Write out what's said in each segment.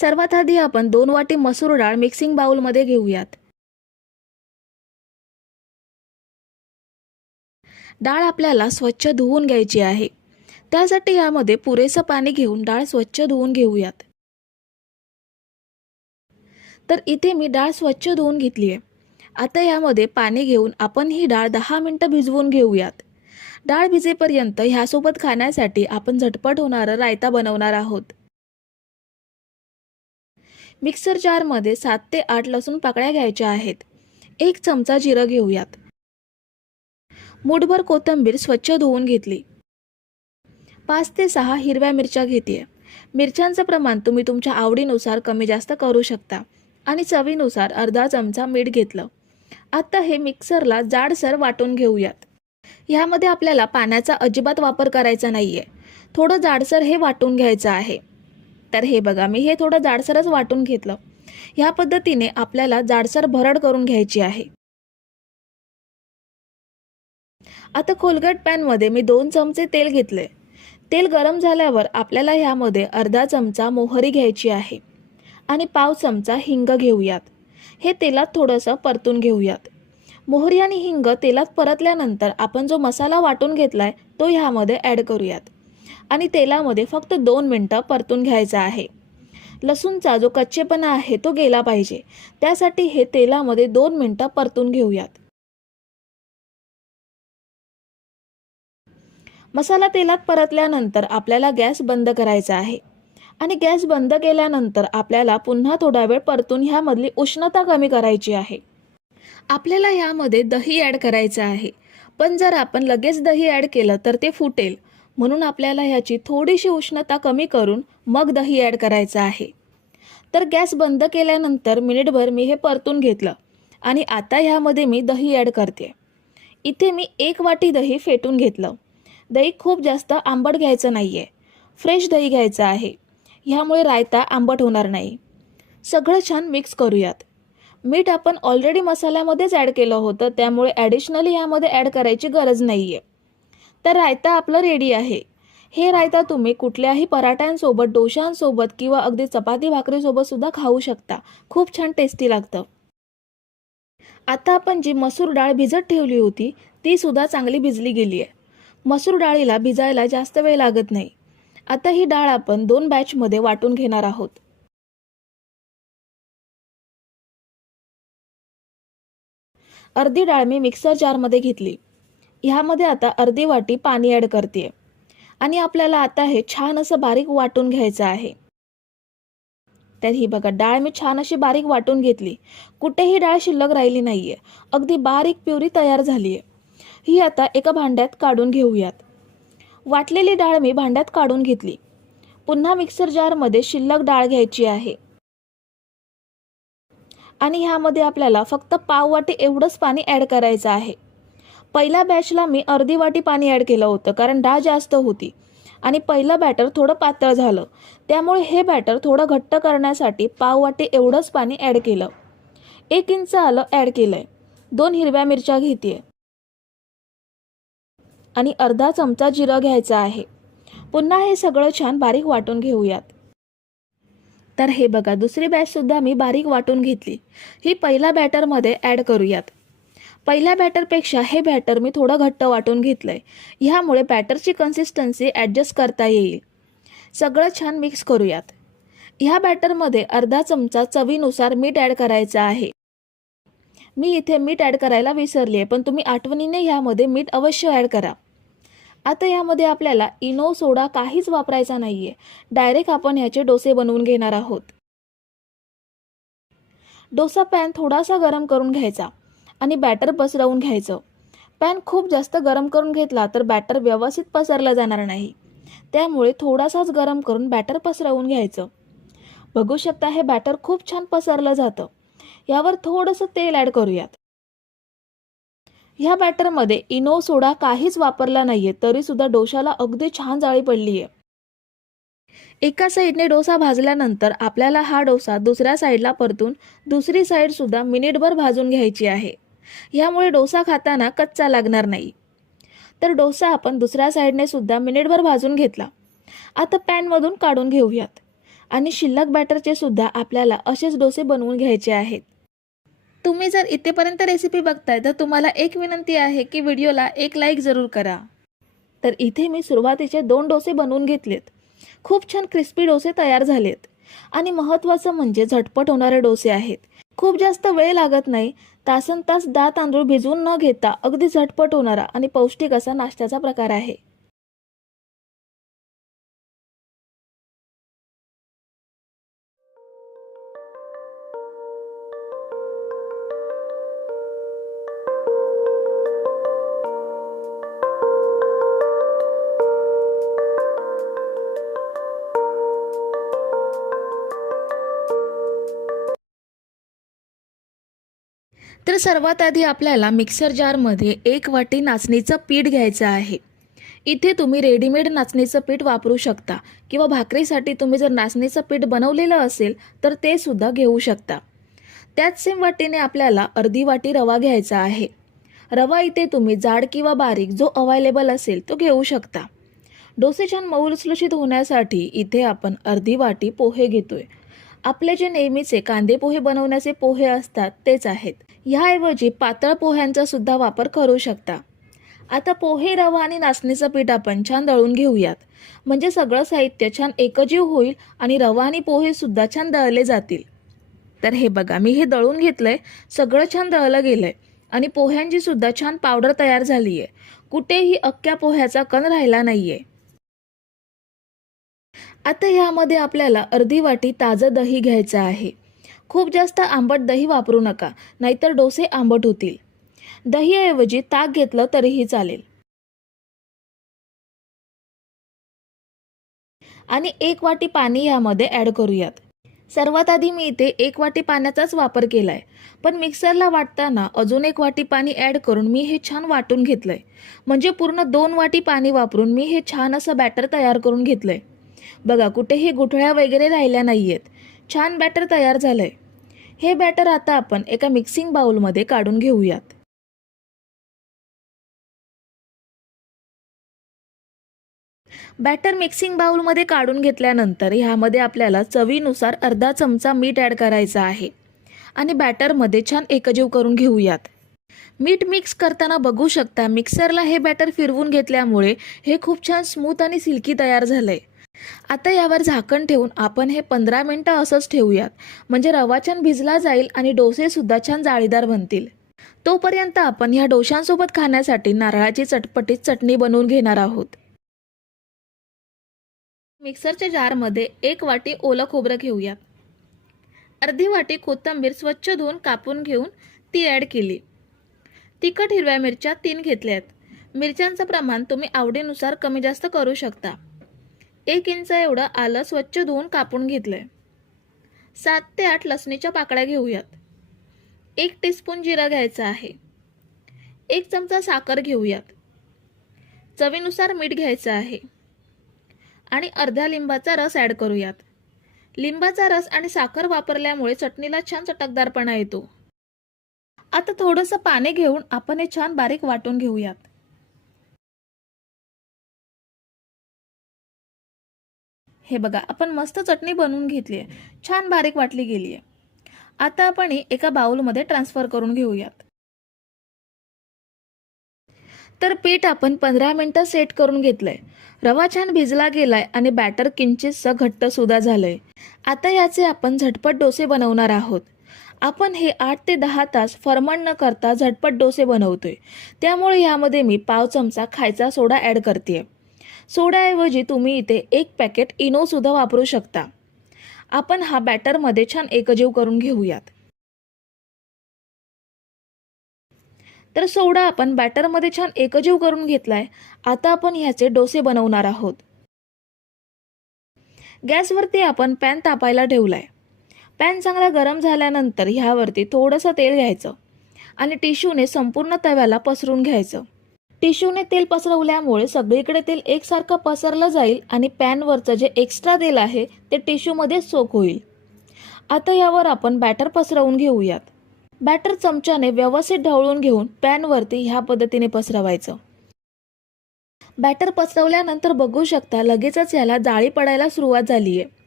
सर्वात आधी आपण दोन वाटी मसूर डाळ मिक्सिंग बाउलमध्ये घेऊयात. डाळ आपल्याला स्वच्छ धुवून घ्यायची आहे. त्यासाठी यामध्ये पुरेसं पाणी घेऊन डाळ स्वच्छ धुवून घेऊयात. तर इथे मी डाळ स्वच्छ धुवून घेतली आहे आता यामध्ये पाणी घेऊन आपण ही डाळ दहा मिनटं भिजवून घेऊयात. डाळ भिजेपर्यंत ह्यासोबत खाण्यासाठी आपण झटपट होणारं रायता बनवणार आहोत. मिक्सर जारमध्ये सात ते आठ लसूण पाकळ्या घ्यायच्या आहेत. एक चमचा जिरं घेऊयात. मुठभर कोथिंबीर स्वच्छ धुवून घेतली. पाच ते सहा हिरव्या मिरच्या घेते मिरच्यांचं प्रमाण तुम्ही तुमच्या आवडीनुसार कमी जास्त करू शकता आणि चवीनुसार अर्धा चमचा मीठ घेतलं. आता हे मिक्सरला जाडसर वाटून घेऊयात. ह्यामध्ये आपल्याला पाण्याचा अजिबात वापर करायचा नाही आहे थोडं जाडसर हे वाटून घ्यायचं आहे. तर हे बघा मी हे थोडं जाडसरच वाटून घेतलं. ह्या पद्धतीने आपल्याला जाडसर भरड करून घ्यायची आहे. आता खोलगट पॅनमध्ये मी दोन चमचे तेल घेतले तेल गरम झाल्यावर आपल्याला ह्यामध्ये अर्धा चमचा मोहरी घ्यायची आहे. आणि पाव चमचा हिंग घेऊयात. हे तेलात थोडंसं परतून घेऊयात. मोहरी आणि हिंग तेलात परतल्यानंतर आपण जो मसाला वाटून घेतलाय तो ह्यामध्ये ॲड करूयात. आणि तेलामध्ये फक्त दोन मिनटं परतून घ्यायचा आहे. लसूणचा जो कच्चेपणा आहे तो गेला पाहिजे. त्यासाठी हे तेलामध्ये दोन मिनटं परतून घेऊयात. मसाला तेलात परतल्यानंतर आपल्याला गॅस बंद करायचा आहे. आणि गॅस बंद केल्यानंतर आपल्याला पुन्हा थोडा वेळ परतून ह्यामधली उष्णता कमी करायची आहे. आपल्याला ह्यामध्ये दही ॲड करायचं आहे. पण जर आपण लगेच दही ॲड केलं तर ते फुटेल. म्हणून आपल्याला ह्याची थोडीशी उष्णता कमी करून मग दही ॲड करायचं आहे. तर गॅस बंद केल्यानंतर मिनिटभर मी हे परतून घेतलं आणि आता ह्यामध्ये मी दही ॲड करते. इथे मी एक वाटी दही फेटून घेतलं. दही खूप जास्त आंबट घ्यायचं नाही आहे फ्रेश दही घ्यायचं आहे. ह्यामुळे रायता आंबट होणार नाही. सगळं छान मिक्स करूयात. मीठ आपण ऑलरेडी मसाल्यामध्येच ॲड केलं होतं त्यामुळे ॲडिशनली ह्यामध्ये ॲड करायची गरज नाही आहे तर रायता आपलं रेडी आहे. हे रायता तुम्ही कुठल्याही पराठ्यांसोबत डोशांसोबत किंवा अगदी चपाती भाकरीसोबत सुद्धा खाऊ शकता. खूप छान टेस्टी लागतं. आता आपण जी मसूर डाळ भिजत ठेवली होती ती सुद्धा चांगली भिजली गेली आहे. मसूर डाळीला भिजायला जास्त वेळ लागत नाही. आता ही डाळ आपण दोन बॅचमध्ये वाटून घेणार आहोत. अर्धी डाळ मी मिक्सर जारमध्ये घेतली. ह्यामध्ये आता अर्धी वाटी पाणी ॲड करते आणि आपल्याला आता हे छान असं बारीक वाटून घ्यायचं आहे. तर ही बघा डाळ मी छान अशी बारीक वाटून घेतली. कुठेही डाळ शिल्लक राहिली नाहीये. अगदी बारीक प्युरी तयार झाली आहे ही आता एका भांड्यात काढून घेऊयात. वाटलेली डाळ मी भांड्यात काढून घेतली. पुन्हा मिक्सर जारमध्ये शिल्लक डाळ घ्यायची आहे. आणि ह्यामध्ये आपल्याला फक्त पाव वाटी एवढंच पाणी ॲड करायचं आहे. पहिल्या बॅचला मी अर्धी वाटी पाणी ॲड केलं होतं कारण डाळ जास्त होती. आणि पहिलं बॅटर थोडं पातळ झालं. त्यामुळे हे बॅटर थोडं घट्ट करण्यासाठी पाव वाटी एवढंच पाणी ॲड केलं. एक इंच आलं ॲड केलं आहे दोन हिरव्या मिरच्या घेते आणि अर्धा चमचा जिरं घ्यायचा आहे. पुन्हा हे सगळं छान बारीक वाटून घेऊयात. तर हे बघा दुसरी बॅचसुद्धा मी बारीक वाटून घेतली. ही पहिल्या बॅटरमध्ये ॲड करूयात. पहिल्या बॅटरपेक्षा हे बॅटर मी थोडं घट्ट वाटून घेतलं आहे ह्यामुळे बॅटरची कन्सिस्टन्सी ॲडजस्ट करता येईल. सगळं छान मिक्स करूयात. ह्या बॅटरमध्ये अर्धा चमचा चवीनुसार मीठ ॲड करायचं आहे. मी इथे मीठ ॲड करायला विसरली आहे पण तुम्ही आठवणीने ह्यामध्ये मीठ अवश्य ॲड करा. आता यामध्ये आपल्याला इनो सोडा काहीच वापरायचा नाही आहे डायरेक्ट आपण ह्याचे डोसे बनवून घेणार आहोत. डोसा पॅन थोडासा गरम करून घ्यायचा. आणि बॅटर पसरवून घ्यायचं. पॅन खूप जास्त गरम करून घेतला तर बॅटर व्यवस्थित पसरलं जाणार नाही. त्यामुळे थोडासाच गरम करून बॅटर पसरवून घ्यायचं. बघू शकता हे बॅटर खूप छान पसरलं जातं. यावर थोडंसं तेल ॲड करूयात. ह्या बॅटरमध्ये इनो सोडा काहीच वापरला नाहीये आहे तरीसुद्धा डोशाला अगदी छान जाळी पडली आहे एका साईडने डोसा भाजल्यानंतर आपल्याला हा डोसा दुसऱ्या साईडला परतून दुसरी साईडसुद्धा मिनिटभर भाजून घ्यायची आहे. ह्यामुळे डोसा खाताना कच्चा लागणार नाही. तर डोसा आपण दुसऱ्या साईडने सुद्धा मिनिटभर भाजून घेतला. आता पॅनमधून काढून घेऊयात. आणि शिल्लक बॅटरचे सुद्धा आपल्याला असेच डोसे बनवून घ्यायचे आहेत. तुम्ही जर इथेपर्यंत रेसिपी बघताय तर तुम्हाला एक विनंती आहे की व्हिडिओला एक लाईक जरूर करा. तर इथे मी सुरुवातीचे दोन डोसे बनवून घेतलेत. खूप छान क्रिस्पी डोसे तयार झालेत. आणि महत्त्वाचं म्हणजे झटपट होणारे डोसे आहेत. खूप जास्त वेळ लागत नाही तासन तास डाळ तांदूळ भिजवून न घेता अगदी झटपट होणारा आणि पौष्टिक असा नाश्त्याचा प्रकार आहे. तर सर्वात आधी आपल्याला मिक्सर जारमध्ये एक वाटी नाचणीचं पीठ घ्यायचं आहे. इथे तुम्ही रेडीमेड नाचणीचं पीठ वापरू शकता किंवा भाकरीसाठी तुम्ही जर नाचणीचं पीठ बनवलेलं असेल तर ते सुद्धा घेऊ शकता. त्याच सेम वाटीने आपल्याला अर्धी वाटी रवा घ्यायचा आहे. रवा इथे तुम्ही जाड किंवा बारीक जो अवायलेबल असेल तो घेऊ शकता. डोसे छान मऊ लुसलुशीत होण्यासाठी इथे आपण अर्धी वाटी पोहे घेतोय. आपले जे नेहमीचे कांदे पोहे बनवण्याचे पोहे असतात तेच आहेत. ह्याऐवजी पातळ पोह्यांचा सुद्धा वापर करू शकता. आता पोहे रवा आणि नाचणीचं पीठ आपण छान दळून घेऊयात. म्हणजे सगळं साहित्य छान एकजीव होईल आणि रवा आणि पोहे सुद्धा छान दळले जातील. तर हे बघा मी हे दळून घेतलंय सगळं छान दळलं गेलंय आणि पोह्यांची सुद्धा छान पावडर तयार झाली आहे कुठेही अख्ख्या पोह्याचा कण राहिला नाहीये. आता ह्यामध्ये आपल्याला अर्धी वाटी ताजं दही घ्यायचं आहे. खूप जास्त आंबट दही वापरू नका नाहीतर डोसे आंबट होतील. दहीऐवजी ताक घेतलं तरीही चालेल. आणि एक वाटी पाणी यामध्ये ॲड करूयात. सर्वात आधी मी इथे एक वाटी पाण्याचाच वापर केलाय. पण मिक्सरला वाटताना अजून एक वाटी पाणी ॲड करून मी हे छान वाटून घेतलंय. म्हणजे पूर्ण दोन वाटी पाणी वापरून मी हे छान असं बॅटर तयार करून घेतलंय. बघा कुठेही गुठळ्या वगैरे राहिल्या नाही आहेत छान बॅटर तयार झालंय. हे बॅटर आता आपण एका मिक्सिंग बाउलमध्ये काढून घेऊयात. बॅटर मिक्सिंग बाउलमध्ये काढून घेतल्यानंतर ह्यामध्ये आपल्याला चवीनुसार अर्धा चमचा मीठ ॲड करायचा आहे. आणि बॅटरमध्ये छान एकजीव करून घेऊयात. मीठ मिक्स करताना बघू शकता मिक्सरला हे बॅटर फिरवून घेतल्यामुळे हे खूप छान स्मूथ आणि सिल्की तयार झालंय. आता यावर झाकण ठेवून आपण हे पंधरा मिनटं असंच ठेवूयात. म्हणजे रवा छान भिजला जाईल आणि डोसेसुद्धा छान जाळीदार बनतील. तोपर्यंत आपण ह्या डोशांसोबत खाण्यासाठी नारळाची चटपटीत चटणी बनवून घेणार आहोत. मिक्सरच्या जारमध्ये एक वाटी ओलं खोबरं घेऊयात. अर्धी वाटी कोथिंबीर स्वच्छ धुवून कापून घेऊन ती ॲड केली. तिखट हिरव्या मिरच्या तीन घेतल्यात. मिरच्यांचं प्रमाण तुम्ही आवडीनुसार कमी जास्त करू शकता. एक इंच एवढं आलं स्वच्छ धुवून कापून घेतलंय. सात ते आठ लसणीच्या पाकळ्या घेऊयात. एक टीस्पून जिरा घ्यायचा आहे. एक चमचा साखर घेऊयात. चवीनुसार मीठ घ्यायचं आहे. आणि अर्ध्या लिंबाचा रस ॲड करूयात. लिंबाचा रस आणि साखर वापरल्यामुळे चटणीला छान चटकदारपणा येतो. आता थोडंसं पाणी घेऊन आपण हे छान बारीक वाटून घेऊयात. हे बघा आपण मस्त चटणी बनवून घेतली आहे. छान बारीक वाटली गेली आहे. आता आपण एका बाउलमध्ये ट्रान्सफर करून घेऊयात. तर पीठ आपण पंधरा मिनटं सेट करून घेतलंय. रवा छान भिजला गेलाय आणि बॅटर किंचितसं घट्ट सुद्धा झालंय. आता याचे आपण झटपट डोसे बनवणार आहोत. आपण हे आठ ते दहा तास फरमंट न करता झटपट डोसे बनवतोय. त्यामुळे यामध्ये मी पाव चमचा खायचा सोडा ॲड करते सोड्याऐवजी तुम्ही इथे एक पॅकेट इनोसुद्धा वापरू शकता. आपण हा बॅटरमध्ये छान एकजीव करून घेऊयात. तर सोडा आपण बॅटरमध्ये छान एकजीव करून घेतलाय. आता आपण ह्याचे डोसे बनवणार आहोत. गॅसवरती आपण पॅन तापायला ठेवलाय. पॅन चांगला गरम झाल्यानंतर ह्यावरती थोडंसं तेल घ्यायचं आणि टिश्यूने संपूर्ण तव्याला पसरून घ्यायचं. टिश्यूने तेल पसरवल्यामुळे सगळीकडे तेल एकसारखं पसरलं जाईल आणि पॅनवरचं जे एक्स्ट्रा तेल आहे ते टिश्यूमध्ये सोक होईल. आता यावर आपण बॅटर पसरवून घेऊयात. बॅटर चमच्याने व्यवस्थित ढवळून घेऊन पॅनवरती ह्या पद्धतीने पसरवायचं. बॅटर पसरवल्यानंतर बघू शकता लगेचच याला जाळी पडायला सुरुवात झाली आहे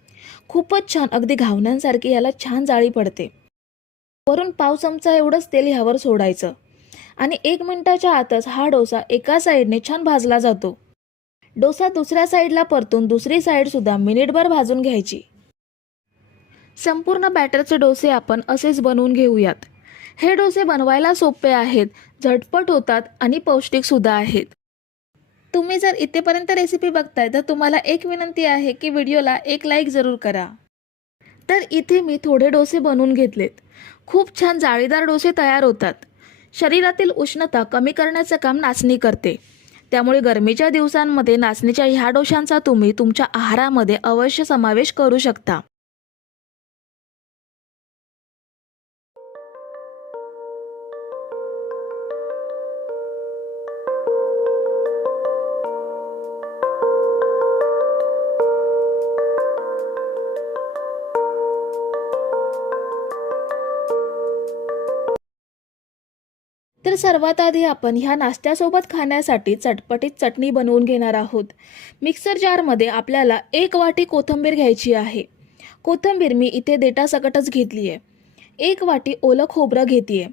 खूपच छान अगदी घावण्यांसारखी याला छान जाळी पडते. वरून पाव चमचा एवढंच तेल ह्यावर सोडायचं. आणि एक मिनिटाच्या आतच हा डोसा एका साईडने छान भाजला जातो. डोसा दुसऱ्या साईडला परतून दुसरी साईडसुद्धा मिनिटभर भाजून घ्यायची. संपूर्ण बॅटरचे डोसे आपण असेच बनवून घेऊयात. हे डोसे बनवायला सोपे आहेत झटपट होतात आणि पौष्टिकसुद्धा आहेत. तुम्ही जर इथेपर्यंत रेसिपी बघताय तर तुम्हाला एक विनंती आहे की व्हिडिओला एक लाईक जरूर करा. तर इथे मी थोडे डोसे बनवून घेतलेत. खूप छान जाळीदार डोसे तयार होतात. शरीरातील उष्णता कमी करण्याचं काम नाचणी करते. त्यामुळे गरमीच्या दिवसांमध्ये नाचणीच्या ह्या डोशांचा तुम्ही तुमच्या आहारामध्ये अवश्य समावेश करू शकता. तर सर्वात आधी आपण ह्या नाश्त्यासोबत खाण्यासाठी चटपटीत चटणी बनवून घेणार आहोत. मिक्सर जारमध्ये आपल्याला एक वाटी कोथिंबीर घ्यायची आहे. कोथिंबीर मी इथे देटासकटच घेतली आहे एक वाटी ओलं खोबरं घेते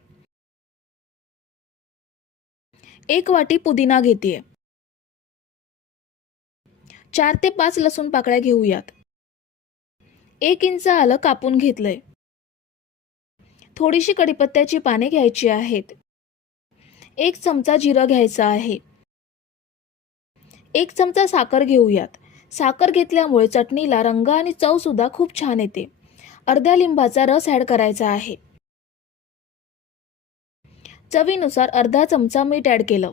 एक वाटी पुदिना घेते चार ते पाच लसूण पाकळ्या घेऊयात. एक इंच आलं कापून घेतलंय. थोडीशी कडीपत्त्याची पाने घ्यायची आहेत. एक चमचा जिरं घ्यायचा आहे. एक चमचा साखर घेऊयात. साखर घेतल्यामुळे चटणीला रंग आणि चवसुद्धा खूप छान येते. अर्ध्या लिंबाचा रस ॲड करायचा आहे. चवीनुसार अर्धा चमचा मीठ ॲड केलं.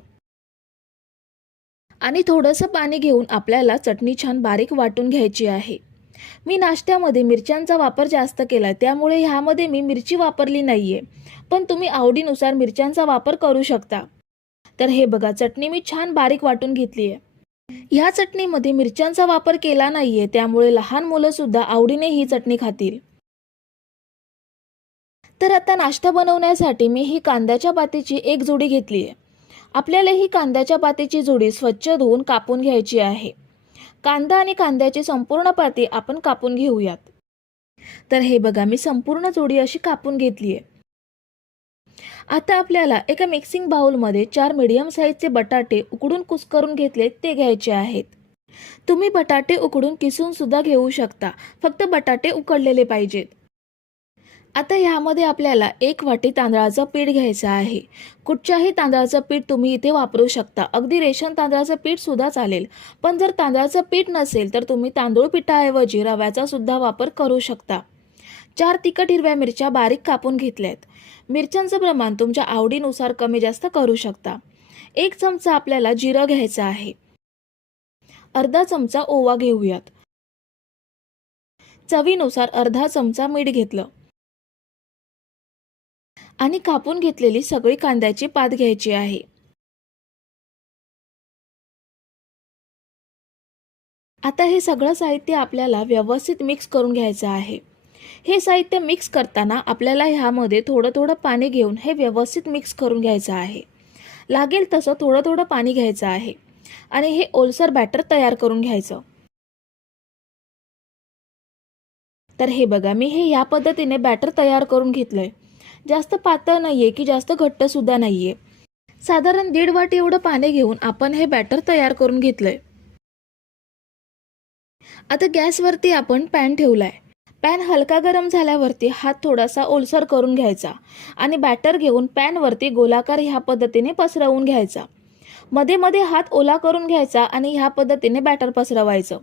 आणि थोडंसं पाणी घेऊन आपल्याला चटणी छान बारीक वाटून घ्यायची आहे. मी नाश्त्यामध्ये मिरच्यांचा वापर जास्त केला त्यामुळे ह्यामध्ये मी मिरची वापरली नाहीये. पण तुम्ही आवडीनुसार मिरच्यांचा वापर करू शकता. तर हे बघा चटणी मी छान बारीक वाटून घेतली आहे ह्या चटणीमध्ये मिरच्यांचा वापर केला नाहीये त्यामुळे लहान मुलं सुद्धा आवडीने ही चटणी खातील. तर आता नाश्ता बनवण्यासाठी मी ही कांद्याच्या पातीची एक जोडी घेतली आहे आपल्याला ही कांद्याच्या पातीची जोडी स्वच्छ धुवून कापून घ्यायची आहे. कांदा आणि कांद्याची संपूर्ण पाती आपण कापून घेऊयात. तर हे बघा मी संपूर्ण जोडी अशी कापून घेतली आहे आता आपल्याला एका मिक्सिंग बाउलमध्ये चार मीडियम साईजचे बटाटे उकडून कुस्करून घेतले ते घ्यायचे आहेत. तुम्ही बटाटे उकडून किसून सुद्धा घेऊ शकता. फक्त बटाटे उकडलेले पाहिजेत. आता ह्यामध्ये आपल्याला एक वाटी तांदळाचं पीठ घ्यायचं आहे. कुठच्याही तांदळाचं पीठ तुम्ही इथे वापरू शकता. अगदी रेशन तांदळाचं पीठ सुद्धा चालेल. पण जर तांदळाचं पीठ नसेल तर तुम्ही तांदूळ पिठाऐवजी रव्याचा सुद्धा वापर करू शकता. चार तिखट हिरव्या मिरच्या बारीक कापून घेतल्यात. मिरच्यांचं प्रमाण तुमच्या आवडीनुसार कमी जास्त करू शकता. एक चमचा आपल्याला जिरं घ्यायचं आहे. अर्धा चमचा ओवा घेऊयात. चवीनुसार अर्धा चमचा मीठ घेतलं. आणि कापून घेतलेली सगळी कांद्याची पात घ्यायची आहे. आता हे सगळं साहित्य आपल्याला व्यवस्थित मिक्स करून घ्यायचं आहे. हे साहित्य मिक्स करताना आपल्याला ह्यामध्ये थोडं थोडं पाणी घेऊन हे व्यवस्थित मिक्स करून घ्यायचं आहे. लागेल तसं थोडं थोडं पाणी घ्यायचं आहे. आणि हे ओलसर बॅटर तयार करून घ्यायचं. तर हे बघा मी हे या पद्धतीने बॅटर तयार करून घेतलंय. जास्त पातळ नाही आहे की जास्त घट्टसुद्धा नाही नाहीये. साधारण दीड वाटी एवढं पाणी घेऊन आपण हे बॅटर तयार करून घेतलंय. आता गॅसवरती आपण पॅन ठेवलाय. पॅन हलका गरम झाल्यावरती हात थोडासा ओलसर करून घ्यायचा आणि बॅटर घेऊन पॅनवरती गोलाकार ह्या पद्धतीने पसरवून घ्यायचा. मध्ये मध्ये हात ओला करून घ्यायचा आणि ह्या पद्धतीने बॅटर पसरवायचं.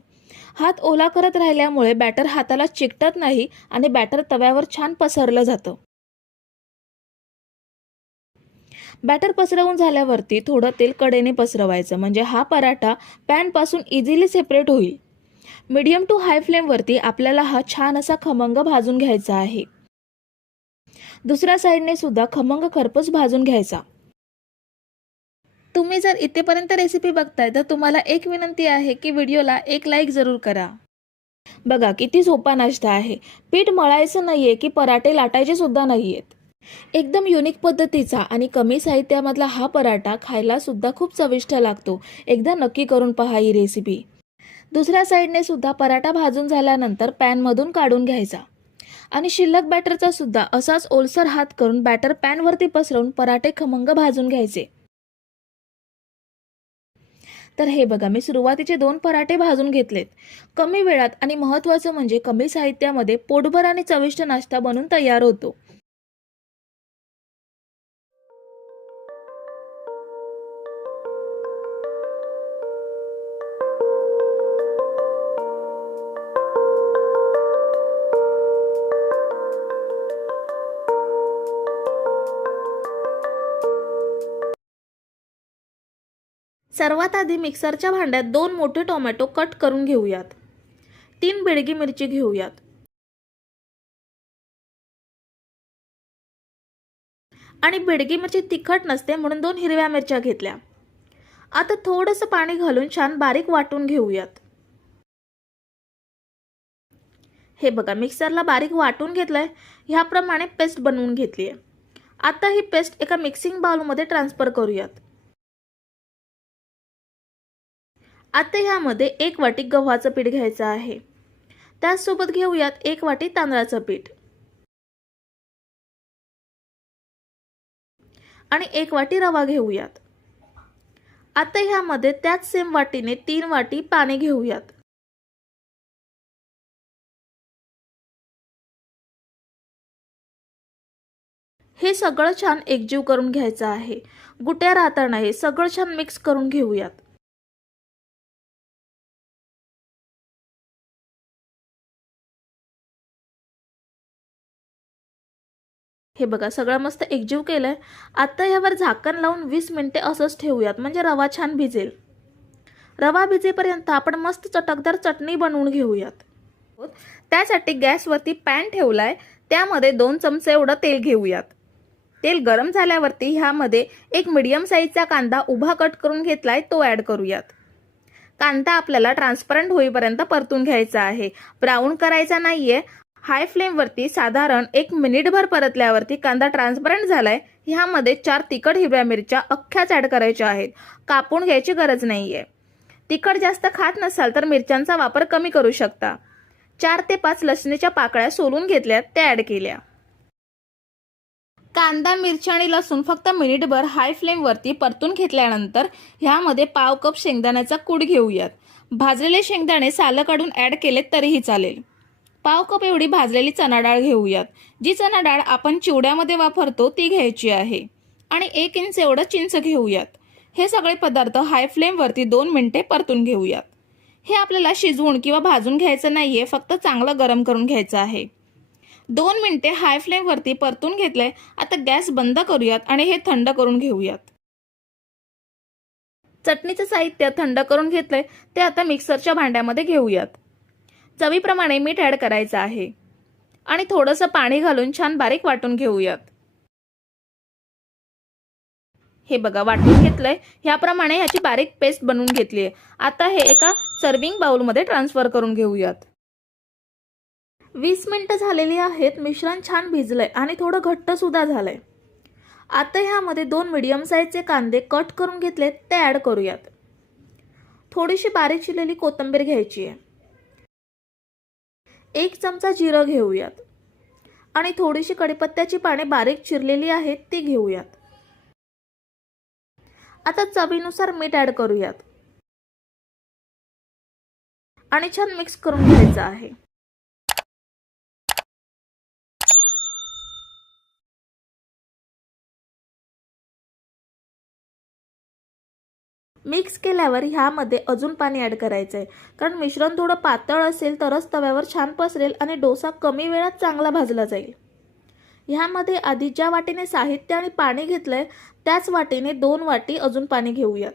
हात ओला करत राहिल्यामुळे बॅटर हाताला चिकटत नाही आणि बॅटर तव्यावर छान पसरलं जातं. बॅटर पसरवून झाल्यावरती थोडं तेल कडेने पसरवायचं. म्हणजे हा पराठा पॅनपासून इझिली सेपरेट होईल. मीडियम टू हाय फ्लेमवरती आपल्याला हा छान असा खमंग भाजून घ्यायचा आहे. दुसऱ्या साईडने सुद्धा खमंग खरपूस भाजून घ्यायचा. तुम्ही जर इथेपर्यंत रेसिपी बघताय तर तुम्हाला एक विनंती आहे की व्हिडिओला एक लाईक जरूर करा. बघा किती सोपा नाश्ता आहे. पीठ मळायचं नाहीये की पराठे लाटायचे सुद्धा नाहीयेत. एकदम युनिक पद्धतीचा आणि कमी साहित्यामधला हा पराठा खायला सुद्धा खूप चविष्ट लागतो. एकदा नक्की करून पहा ही रेसिपी दुसऱ्या साईडने सुद्धा पराठा भाजून झाल्यानंतर पॅनमधून काढून घ्यायचा. आणि शिल्लक बॅटरचा सुद्धा असाच ओलसर हात करून बॅटर पॅनवरती पसरवून पराठे खमंग भाजून घ्यायचे. तर हे बघा मी सुरुवातीचे दोन पराठे भाजून घेतलेत. कमी वेळात आणि महत्त्वाचं म्हणजे कमी साहित्यामध्ये पोटभर आणि चविष्ट नाश्ता बनून तयार होतो. सर्वात आधी मिक्सरच्या भांड्यात दोन मोठे टोमॅटो कट करून घेऊयात. तीन बेडगी मिरची घेऊयात. आणि बेडगी मिरची तिखट नसते म्हणून दोन हिरव्या मिरच्या घेतल्या. आता थोडंसं पाणी घालून छान बारीक वाटून घेऊयात. हे बघा मिक्सरला बारीक वाटून घेतलंय. ह्याप्रमाणे पेस्ट बनवून घेतली आहे आता ही पेस्ट एका मिक्सिंग बाउलमध्ये ट्रान्सफर करूयात. आता ह्यामध्ये एक वाटी गव्हाचं पीठ घ्यायचं आहे. त्याचसोबत घेऊयात एक वाटी तांदळाचं पीठ. आणि एक वाटी रवा घेऊयात. आता ह्यामध्ये त्याच सेम वाटीने तीन वाटी पाणी घेऊयात. हे सगळं छान एकजीव करून घ्यायचं आहे. गुट्या राहता नाही सगळं छान मिक्स करून घेऊयात. हे बघा सगळं मस्त एकजीव केलंय. आता यावर झाकण लावून वीस मिनिटे असंच ठेवूयात. म्हणजे रवा छान भिजेल. रवा भिजेपर्यंत आपण मस्त चटकदार चटणी बनवून घेऊयात. त्यासाठी गॅसवरती पॅन ठेवलाय. त्यामध्ये दोन चमचे एवढं तेल घेऊयात. तेल गरम झाल्यावरती ह्यामध्ये एक मिडियम साईजचा कांदा उभा कट करून घेतलाय तो ॲड करूयात. कांदा आपल्याला ट्रान्सपरंट होईपर्यंत परतून घ्यायचा आहे. ब्राऊन करायचा नाहीये. हाय फ्लेमवरती साधारण एक मिनिटभर परतल्यावरती कांदा ट्रान्सपरंट झालाय. ह्यामध्ये चार तिखट हिरव्या मिरच्या अख्ख्याच ॲड करायच्या आहेत. कापून घ्यायची गरज नाहीये. तिखट जास्त खात नसाल तर मिरच्यांचा वापर कमी करू शकता. चार ते पाच लसणीच्या पाकळ्या सोलून घेतल्यात त्या ॲड केल्या. कांदा मिरची आणि लसूण फक्त मिनिटभर हाय फ्लेमवरती परतून घेतल्यानंतर ह्यामध्ये पाव कप शेंगदाण्याचा कूड घेऊयात. भाजलेले शेंगदाणे सालं काढून ॲड केले तरीही चालेल. पाव कप एवढी भाजलेली चणाडाळ घेऊयात. जी चणा डाळ आपण चिवड्यामध्ये वापरतो ती घ्यायची आहे. आणि एक इंच एवढं चिंच घेऊयात. हे सगळे पदार्थ हाय फ्लेमवरती दोन मिनिटे परतून घेऊयात. हे आपल्याला शिजवून किंवा भाजून घ्यायचं नाहीये फक्त चांगलं गरम करून घ्यायचं आहे. दोन मिनिटे हाय फ्लेमवरती परतून घेतले आता गॅस बंद करूयात आणि हे थंड करून घेऊयात. चटणीचं साहित्य थंड करून घेतलंय ते आता मिक्सरच्या भांड्यामध्ये घेऊयात. चवीप्रमाणे मीठ ॲड करायचं आहे. आणि थोडंसं पाणी घालून छान बारीक वाटून घेऊयात. हे बघा वाटून घेतलंय. ह्याप्रमाणे ह्याची बारीक पेस्ट बनवून घेतली आहे. आता हे एका सर्विंग बाउलमध्ये ट्रान्सफर करून घेऊयात. वीस मिनटं झालेली आहेत. मिश्रण छान भिजलंय आणि थोडं घट्ट सुद्धा झालंय. आता ह्यामध्ये दोन मिडियम साईजचे कांदे कट करून घेतलेत. ते ॲड करूयात. थोडीशी बारीक शिलेली कोथिंबीर घ्यायची आहे. एक चमचा जिरं घेऊयात. आणि थोडीशी कडीपत्त्याची पाने बारीक चिरलेली आहेत ती घेऊयात. आता चवीनुसार मीठ ॲड करूयात. आणि छान मिक्स करून घ्यायचं आहे. मिक्स केल्यावर ह्यामध्ये अजून पाणी ॲड करायचं आहे कारण मिश्रण थोडं पातळ असेल तरच तव्यावर छान पसरेल आणि डोसा कमी वेळात चांगला भाजला जाईल. ह्यामध्ये आधी ज्या वाटीने साहित्य आणि पाणी घेतलंय त्याच वाटीने दोन वाटी अजून पाणी घेऊयात.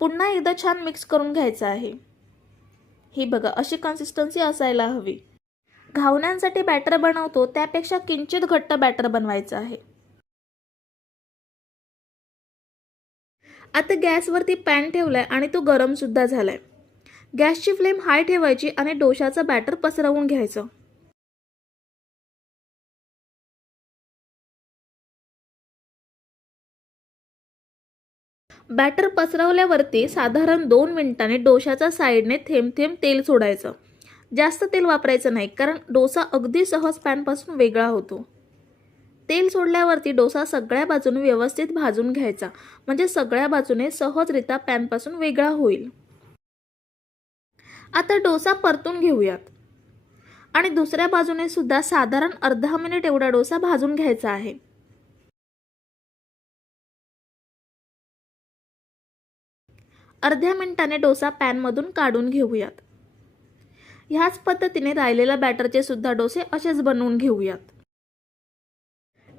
पुन्हा एकदा छान मिक्स करून घ्यायचं आहे. ही बघा अशी कन्सिस्टन्सी असायला हवी. घावण्यांसाठी बॅटर बनवतो त्यापेक्षा किंचित घट्ट बॅटर बनवायचं आहे. आता गॅसवरती पॅन ठेवलाय आणि तो गरम सुद्धा झालाय. गॅसची फ्लेम हाय ठेवायची आणि डोशाचं बॅटर पसरवून घ्यायचं. बॅटर पसरवल्यावरती साधारण दोन मिनिटांनी डोशाच्या साईडने थेंब थेंब तेल सोडायचं. जास्त तेल वापरायचं नाही कारण डोसा अगदी सहज पॅनपासून वेगळा होतो. तेल सोडल्यावरती डोसा सगळ्या बाजूने व्यवस्थित भाजून घ्यायचा. म्हणजे सगळ्या बाजूने सहजरित्या पॅनपासून वेगळा होईल. आता डोसा परतून घेऊयात. आणि दुसऱ्या बाजूने सुद्धा साधारण अर्धा मिनिट एवढा डोसा भाजून घ्यायचा आहे. अर्ध्या मिनिटाने डोसा पॅनमधून काढून घेऊयात. ह्याच पद्धतीने राहिलेल्या बॅटरचे सुद्धा डोसे असेच बनवून घेऊयात.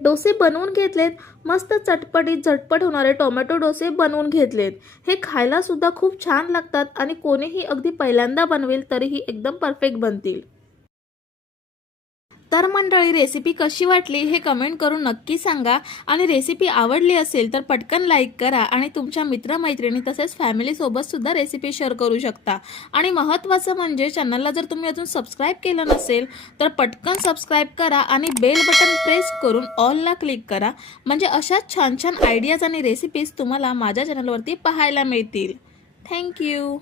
डोसे बनवून घेतलेत. मस्त चटपटीत झटपट होणारे टोमॅटो डोसे बनवून घेतलेत. हे खायला सुद्धा खूप छान लागतात आणि कोणीही अगदी पहिल्यांदा बनवेल तरीही एकदम परफेक्ट बनतील. तर मंडळी रेसिपी कशी वाटली हे कमेंट करून नक्की सांगा. आणि रेसिपी आवडली असेल तर पटकन लाईक करा आणि तुमच्या मित्रमैत्रिणी तसेच फॅमिलीसोबतसुद्धा रेसिपी शेअर करू शकता. आणि महत्त्वाचं म्हणजे चॅनलला जर तुम्ही अजून सबस्क्राईब केलं नसेल तर पटकन सबस्क्राईब करा आणि बेल बटन प्रेस करून ऑलला क्लिक करा. म्हणजे अशाच छान छान आयडियाज आणि रेसिपीज तुम्हाला माझ्या चॅनलवरती पाहायला मिळतील. थँक्यू